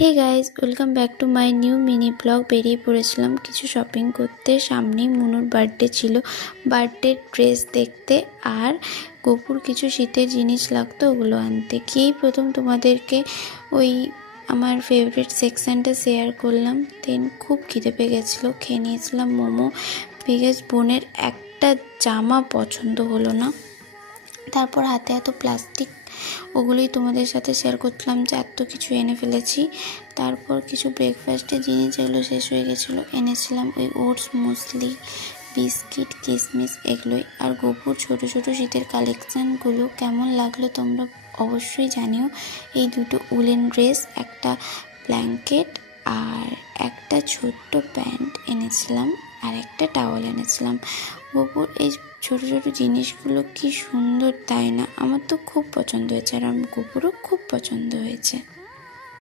Hey guys, welcome back to my new mini blog. বেরিয়ে পড়েছিলাম কিছু শপিং করতে। সামনেই মুনুর বার্থডে ছিল, বার্থডে ড্রেস দেখতে আর গোপুর কিছু শীতের জিনিস লাগতো ওগুলো আনতে। গিয়েই প্রথম তোমাদেরকে ওই আমার ফেভারিট সেকশানটা শেয়ার করলাম। দেন খুব খিদে পেয়ে গেছিলো, খেয়ে নিয়েছিলাম মোমো। বিকজ বোনের একটা জামা পছন্দ হলো না। তারপর হাতে এত প্লাস্টিক, ওগুলোই তোমাদের সাথে শেয়ার করলাম যে এত কিছু এনে ফেলেছি। তারপর কিছু ব্রেকফাস্টের জিনিস যেগুলো শেষ হয়ে গেছিলো এনেছিলাম, ওই ওটস, মুসলি, বিস্কিট, কিশমিশ এগুলোই। আর গোপুর ছোট ছোট শীতের কালেকশানগুলো কেমন লাগলো তোমরা অবশ্যই জানিও। এই দুটো উলেন ড্রেস, একটা ব্ল্যাঙ্কেট আর একটা ছোট্ট প্যান্ট এনেছিলাম আর একটা টাওয়াল এনেছিলাম। গোপুর এই ছোট ছোট জিনিসগুলো কি সুন্দর, তাই না? আমার তো খুব পছন্দ হয়েছে আর আমার গোপুরও খুব পছন্দ হয়েছে।